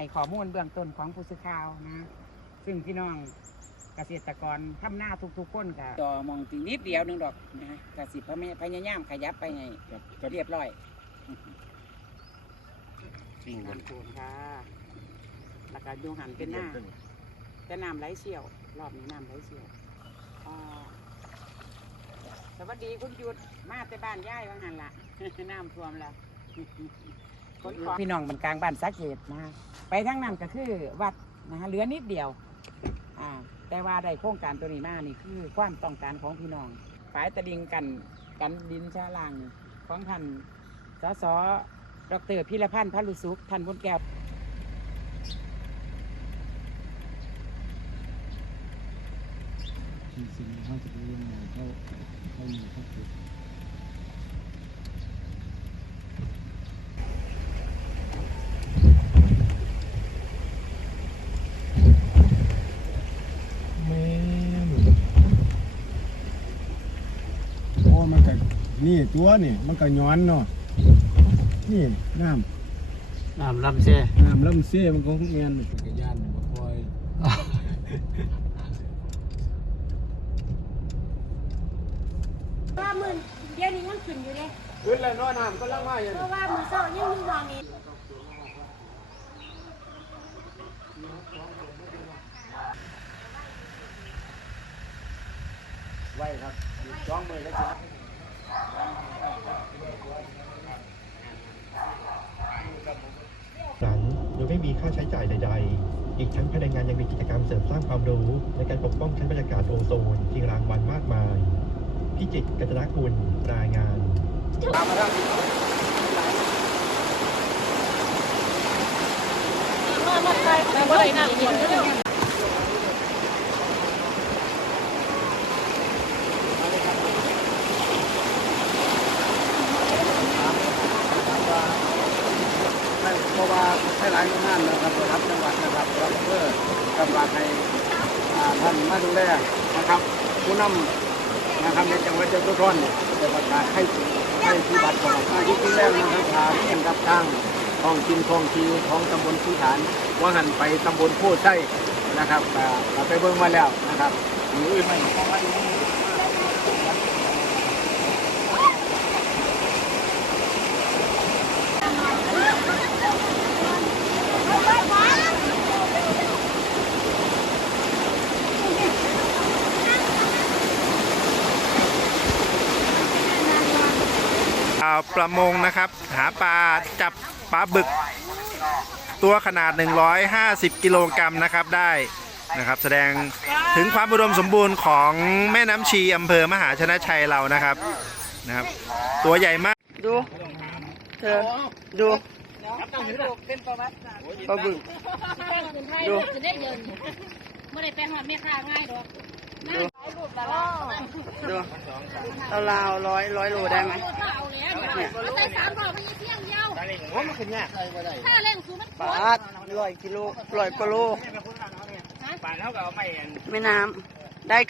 ให้ข้อมูลเบื้องต้นของผู้สื่อข่าวนะซึ่งพี่น้องเกษตรกรทำหน้าทุกๆคนก็จอมองตีนิดเดียวหนึงดอกนะฮะกสิพพยายามขยับไปให้เรียบร้อยจริงบนน้ำโขนค่ะแล้วก็ดูหันเป็นหน้าแต่น้ำไหลเชี่ยว รอบนี้น้ำไหลเชี่ยวอ่าสวัสดีคุณหยุดมาแต่บ้านย่ายว่าหันละน้ำท่วมแล้ว พี่น้องมันกลางบ้านสักเกตนะฮะไปทั้งนั้นก็คือวัดนะฮะเหลือนิดเดียวอ่าแต่ว่าได้โครงการตัวนี้มานี่คือความต้องการของพี่น้องฝายตะดิงกันกันดินชาลางของท่านสสดรพิรพันธ์พลุสุขท่านบุญแก้วสิ่งที่เขาจะไปยังไงเขาเขามีเขาเก็บ แม่นโอ้มันก็ นี่ตัวนี่มันก็ย้อนเนาะนี่น้น้ำลำเซ่ำน้ำลำเส้มันก็เงียนจักรยานมันคอยว่ามือเดี๋ยวนี้ยังขึ้นอยู่เลยขึ้นแล้วน้อน้ำก็ล่างมาอย่างเพราะว่ามือเศร้ายังมีวางนี้ไว้ครับจ้องมือแล้วจ้ะ นั้นโดย ไม่มีค่าใช้จ่ายใด ๆ อีกทั้งภายในงานยังมีกิจกรรมเสริมสร้างความรู้ ในการปกป้องชั้นบรรยากาศโอโซนที่รางวัลมากมายพิจิตรกัจจนกุลรายงานเพราะว่าให้หลายงานนะครับรับจังหวัดนะครับรับเพื่อกำลังให้ท่านมาดูแลนะครับผู้นำนะครับในจังหวัดเจ้าทุกท่านจะประกาศให้ให้ที่บัตรของอาจริงๆแล้วนะครับทางเองกับทางท้องกินท้องทีของตำบลสุฐานว่าหันไปตำบลโพธิ์ไส้นะครับอ่าไปเบิ่งมาแล้วนะครับหรืออื่นไม่ อ่าประมงนะครับ หาปลาจับปลาบึก ตัวขนาด 150 กิโลกรัมนะครับได้นะครับ แสดงถึงความอุดมสมบูรณ์ของแม่น้ำชีอำเภอมหาชนะชัยเรานะครับนะครับ ตัวใหญ่มากดูเธอดูปลาบึกดูได้ยินเมื่อไรไปหอดแม่ค้าง่ายดอก ดูดูเอาราวร้อยร้อยโลได้ไหมเอาแล้วแต่สามรอบมันยังเที่ยงเดียวถ้าเร่งสูมันปาดร้อยกิโลร้อยกว่าโลป่านเท่ากับเอาไปแม่น้